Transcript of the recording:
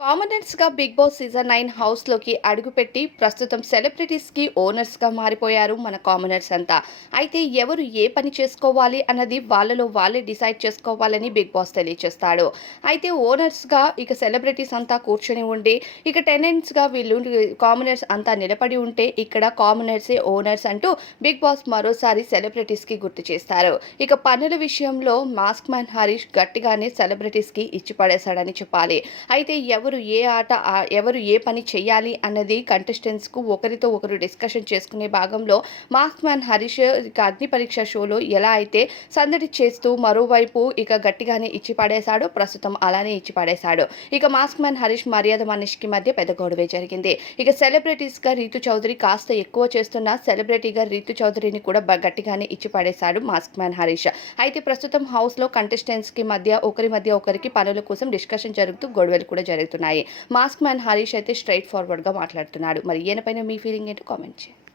కామనర్స్‌గా 'big boss' season 9 హౌస్‌లోకి అడుగుపెట్టి ప్రస్తుతం సెలబ్రిటీస్‌కి ఓనర్స్‌గా మారిపోయారు మన కామనర్స్ అంతా. అయితే ఎవరు ఏ పని చేసుకోవాలి అన్నది వాళ్ళలో వాళ్ళే డిసైడ్ చేసుకోవాలని 'బిగ్ బాస్' తెలియచేస్తాడు. అయితే ఓనర్స్‌గా ఇక సెలబ్రిటీస్ అంతా కూర్చొని ఉండి, ఇక టెనెంట్స్‌గా వీళ్ళు కామనర్స్ అంతా నిలబడి ఉంటే, ఇక్కడ కామనర్సే ఓనర్స్ అంటూ 'బిగ్ బాస్' మరోసారి సెలబ్రిటీస్‌కి గుర్తు చేస్తారు. ఇక పనుల విషయంలో మాస్క్ మ్యాన్ హరీష్ గట్టిగానే సెలబ్రిటీస్‌కి ఇచ్చి పడేశాడని చెప్పాలి. అయితే ఎవరు ఏ పని చెయ్యాలి అన్నది కంటెస్టెంట్స్‌కు ఒకరితో ఒకరు డిస్కషన్ చేసుకునే భాగంలో మాస్క్ మ్యాన్ హరీష్ ఇక అగ్ని పరీక్ష షోలో ఎలా అయితే సందడి చేస్తూ మరోవైపు ఇక గట్టిగానే ఇచ్చి పడేశాడో ప్రస్తుతం అలానే ఇచ్చి పడేశాడు. ఇక మాస్క్ మ్యాన్ హరీష్ మర్యాద మనీష్‌కి మధ్య పెద్ద గొడవే జరిగింది. ఇక సెలబ్రిటీస్‌గా రీతు చౌదరి కాస్త ఎక్కువ చేస్తున్న సెలబ్రిటీగా రీతు చౌదరిని కూడా గట్టిగానే ఇచ్చి పడేశాడు మాస్క్ మ్యాన్ హరీష్. అయితే ప్రస్తుతం హౌస్‌లో కంటెస్టెంట్స్‌కి మధ్య ఒకరికి పనుల కోసం డిస్కషన్ జరుగుతూ గొడవలు కూడా జరుగుతున్నాయి. మాస్క్ మ్యాన్ హరీష్ అయితే స్ట్రెయిట్ ఫార్వర్డ్‌గా మాట్లాడుతున్నాడు. మరి ఈయన పైన మీ ఫీలింగ్ ఏంటో కామెంట్ చేయండి.